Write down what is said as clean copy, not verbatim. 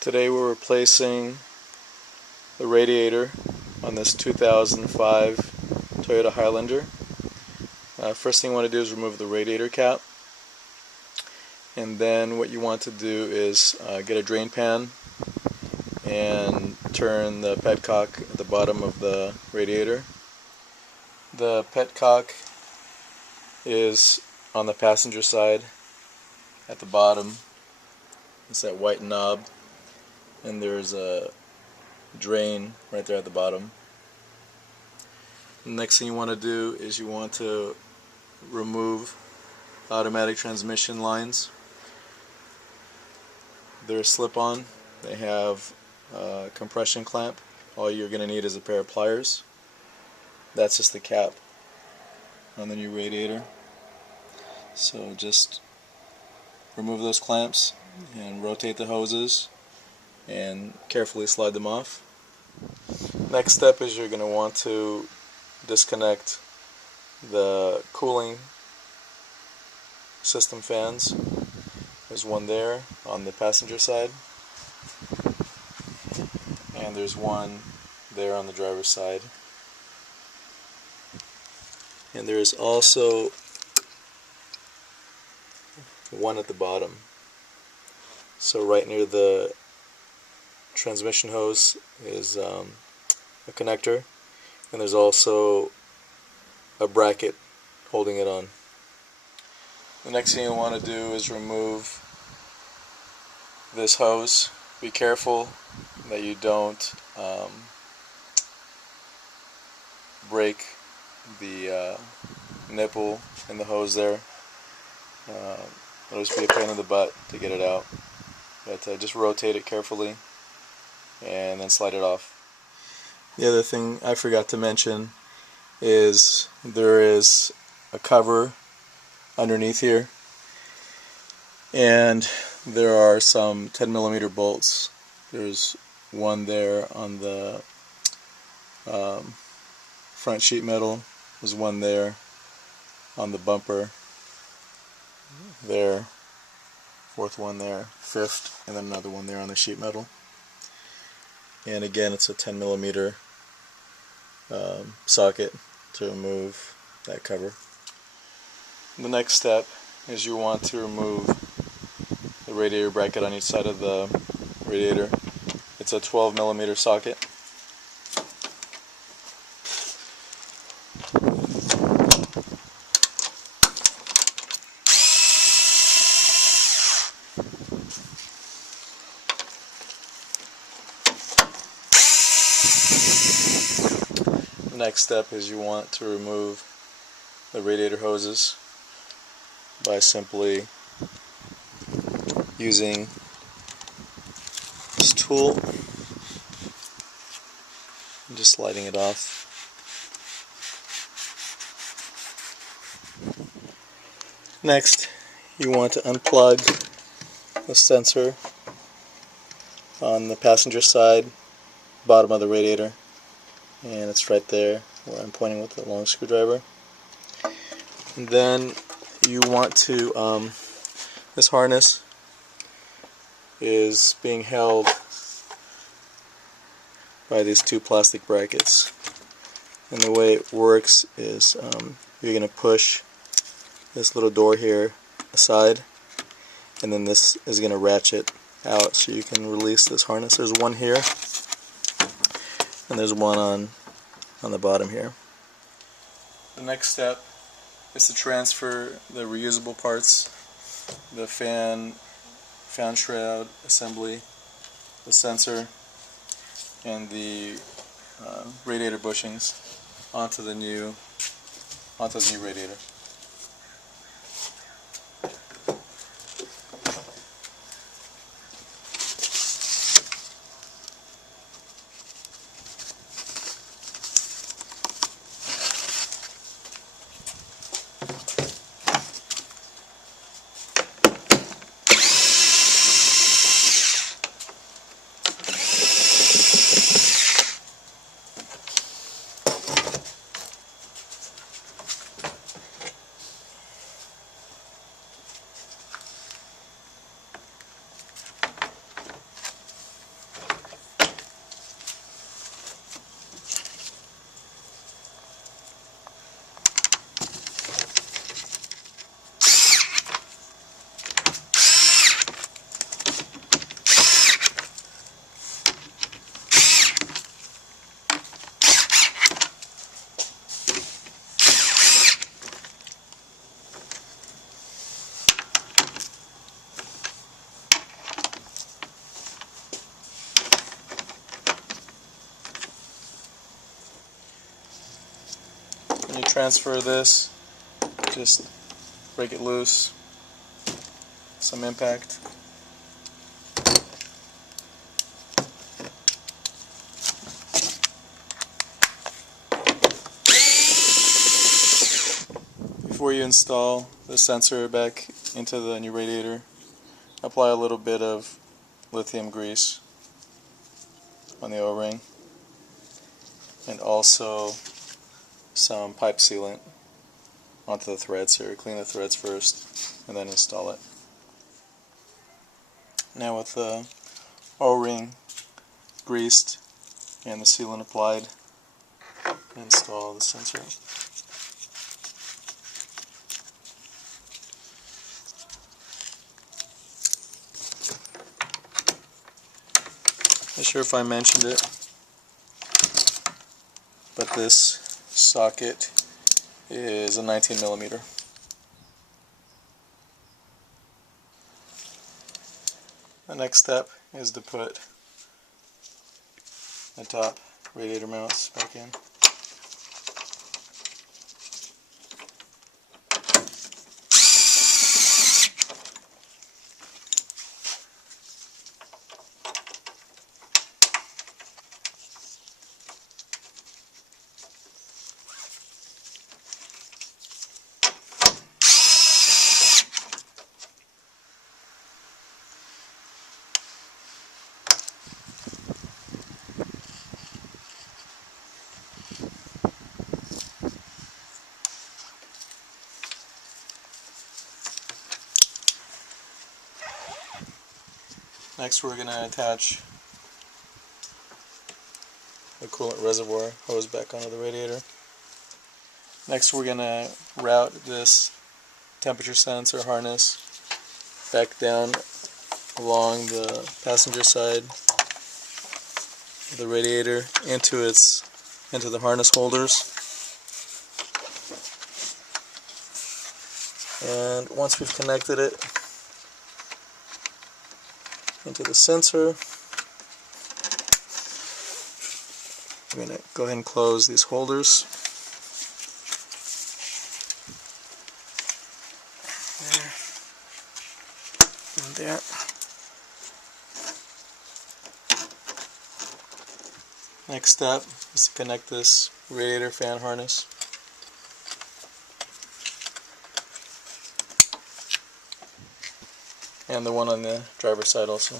Today we're replacing the radiator on this 2005 Toyota Highlander. First thing you want to do is remove the radiator cap, and then what you want to do is get a drain pan and turn the petcock at the bottom of the radiator. The petcock is on the passenger side at the bottom. It's that white knob, and there's a drain right there at the bottom. The next thing you want to do is you want to remove automatic transmission lines. They're slip-on. They have a compression clamp. All you're going to need is a pair of pliers. That's just the cap on the new radiator. So just remove those clamps and rotate the hoses and carefully slide them off. Next step is you're going to want to disconnect the cooling system fans. There's one there on the passenger side, and there's one there on the driver's side. And there is also one at the bottom. So right near the transmission hose is a connector, and there's also a bracket holding it on. The next thing you want to do is remove this hose. Be careful that you don't break the nipple in the hose there. It'll just be a pain in the butt to get it out, but just rotate it carefully and then slide it off. The other thing I forgot to mention is there is a cover underneath here, and there are some 10mm bolts. There's one there on the front sheet metal. There's one there on the bumper. There, fourth one there, fifth, and then another one there on the sheet metal. And again, it's a 10mm socket to remove that cover. The next step is you want to remove the radiator bracket on each side of the radiator. It's a 12mm socket. The next step is you want to remove the radiator hoses by simply using this tool and just sliding it off. Next, you want to unplug the sensor on the passenger side, bottom of the radiator, and it's right there where I'm pointing with the long screwdriver. And then you want to, this harness is being held by these two plastic brackets, and the way it works is you're going to push this little door here aside, and then this is going to ratchet out so you can release this harness. There's one here, and there's one on the bottom here. The next step is to transfer the reusable parts, the fan shroud assembly, the sensor, and the radiator bushings onto the new radiator. transfer this, just break it loose, some impact. Before you install the sensor back into the new radiator, apply a little bit of lithium grease on the O-ring and also some pipe sealant onto the threads here. Clean the threads first and then install it. Now with the O-ring greased and the sealant applied, install the sensor. Not sure if I mentioned it, but this socket is a 19mm. The next step is to put the top radiator mounts back in. Next we're going to attach the coolant reservoir hose back onto the radiator. Next we're going to route this temperature sensor harness back down along the passenger side of the radiator into the harness holders. And once we've connected it into the sensor, we're going to go ahead and close these holders. There and there. Next step is to connect this radiator fan harness. And the one on the driver's side also.